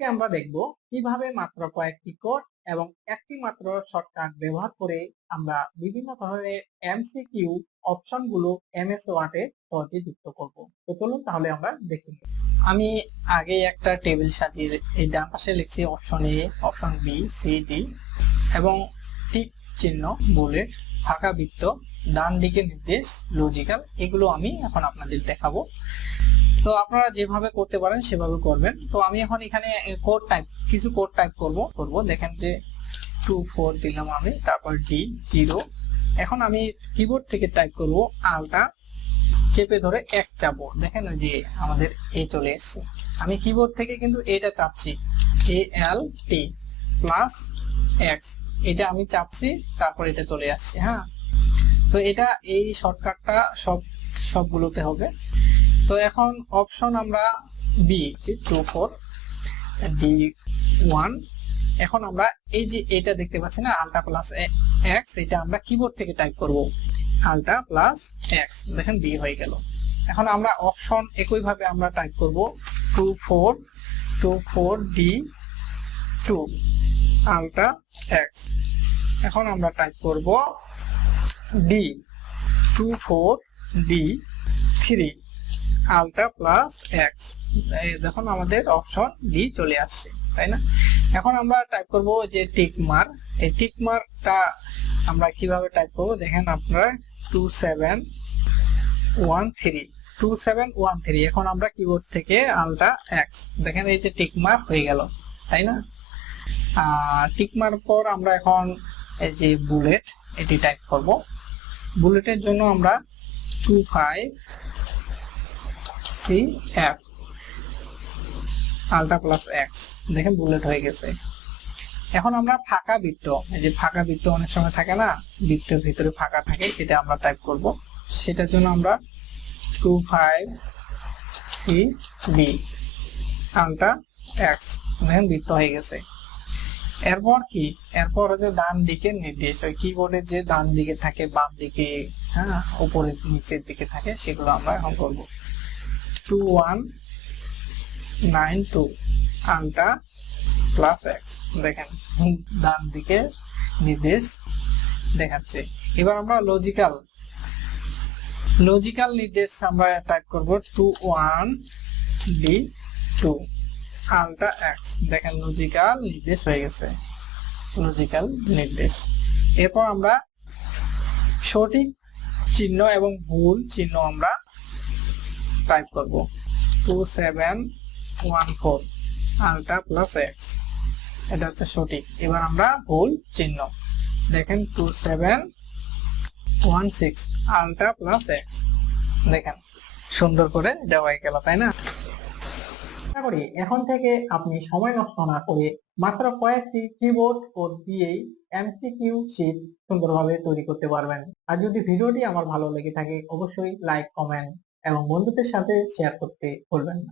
আজকে আমরা দেখব কিভাবে মাত্র কয়েকটি কোড এবং একটি মাত্র শর্টকাট ব্যবহার করে আমরা বিভিন্ন ধরনের এমসিকিউ অপশনগুলো এমএস ওয়ার্ডে সহজে যুক্ত করব। তো চলুন তাহলে আমরা দেখি। আমি আগে একটা টেবিল সাজিয়ে এই ডান পাশে লিখছি option A, option B, C, D এবং টিক চিহ্ন, বুলেট, ফাঁকা বৃত্ত, ডান দিকে নির্দেশ, লজিক্যাল, এগুলো আমি এখন আপনাদের দেখাবো। তো আপনারা যেভাবে করতে পারেন সেভাবে করবেন। তো আমি এখন এখানে কিছু কোড টাইপ করব। দেখেন যে 2 4 দিলাম আমি, তারপর ডি 0। এখন আমি কিবোর্ড থেকে টাইপ করব, আলটা চেপে ধরে এক্স চাপবো। দেখেন ওই যে আমাদের এ চলে এসেছে। আমি কিবোর্ড থেকে কিন্তু এটা চাপছি, এ এল টি প্লাস এক্স, এটা আমি চাপছি, তারপর এটা চলে আসছে। হ্যাঁ, তো এটা এই শর্টকাটটা সবগুলোতে হবে। তো এখন অপশন আমরা বি 2 4 ডি 1। এখন আমরা এই যে এটা দেখতে পাচ্ছি না, আলটা প্লাস এক্স, এটা আমরা কিবোর্ড থেকে টাইপ করব, আলটা প্লাস এক্স। দেখেন বি হয়ে গেল। এখন আমরা অপশন একই ভাবে আমরা টাইপ করব 2 4 ডি 2 আলটা এক্স। এখন আমরা টাইপ করব ডি 2 4 ডি 3 আলটা প্লাস এক্স। দেখুন আমাদের অপশন ডি চলে আসছে, তাই না? এখন আমরা টাইপ করব যে টিক মার্ক। এই টিক মার্কটা আমরা কিভাবে টাইপ করব দেখেন আপনারা, 2713। এখন আমরা কিবোর্ড থেকে আলটা এক্স, দেখেন এই যে টিক মার্ক হয়ে গেল, তাই না? টিক মার্ক পর আমরা এখন এই যে বুলেট, এটি টাইপ করব। বুলেটের জন্য আমরা 25 সি এফ আলটা প্লাস এক্স, দেখেন বুলেট হয়ে গেছে। এখন আমরা ফাঁকা বৃত্ত, এই যে ফাঁকা বৃত্ত অনেক সময় থাকে না, বৃত্তের ভিতরে ফাঁকা থাকে, সেটা আমরা টাইপ করব। সেটার জন্য আমরা 25 সি বি আলটা এক্স, দেখেন বৃত্ত হয়ে গেছে। এরপর কি, এরপর হচ্ছে ডান দিকের নির্দেশ, ওই কিবোর্ডের যে ডান দিকে থাকে, বাম দিকে, হ্যাঁ, উপরের নিচের দিকে থাকে, সেগুলো আমরা এখন করব। 2192 আলটা প্লাস এক্স, দেখেন ডান দিকে নির্দেশ দেখাচ্ছে। এবার আমরা লজিক্যাল নির্দেশ আমরা টাইপ করব 21 ডি 2 আলটা এক্স, দেখেন লজিক্যাল নির্দেশ হয়ে গেছে, লজিক্যাল নির্দেশ। এরপর আমরা সঠিক চিহ্ন এবং ভুল চিহ্ন আমরা টাইপ করব, 2714 আলটা প্লাস এক্স, এটা হচ্ছে সঠিক। এবার আমরা ভুল চিহ্ন, দেখেন 2716 আলটা প্লাস এক্স, দেখেন সুন্দর করে দেওয়া হয়ে গেল, তাই না? আশা করি এখন থেকে আপনি সময় নষ্ট না করে মাত্র কয়েকটি কিবোর্ড কোড দিয়েই এমসিকিউ শীট সুন্দরভাবে তৈরি করতে পারবেন। আর যদি ভিডিওটি আমার ভালো লেগে থাকে অবশ্যই লাইক, কমেন্ট এবং বন্ধুদের সাথে শেয়ার করতে ভুলবেন না।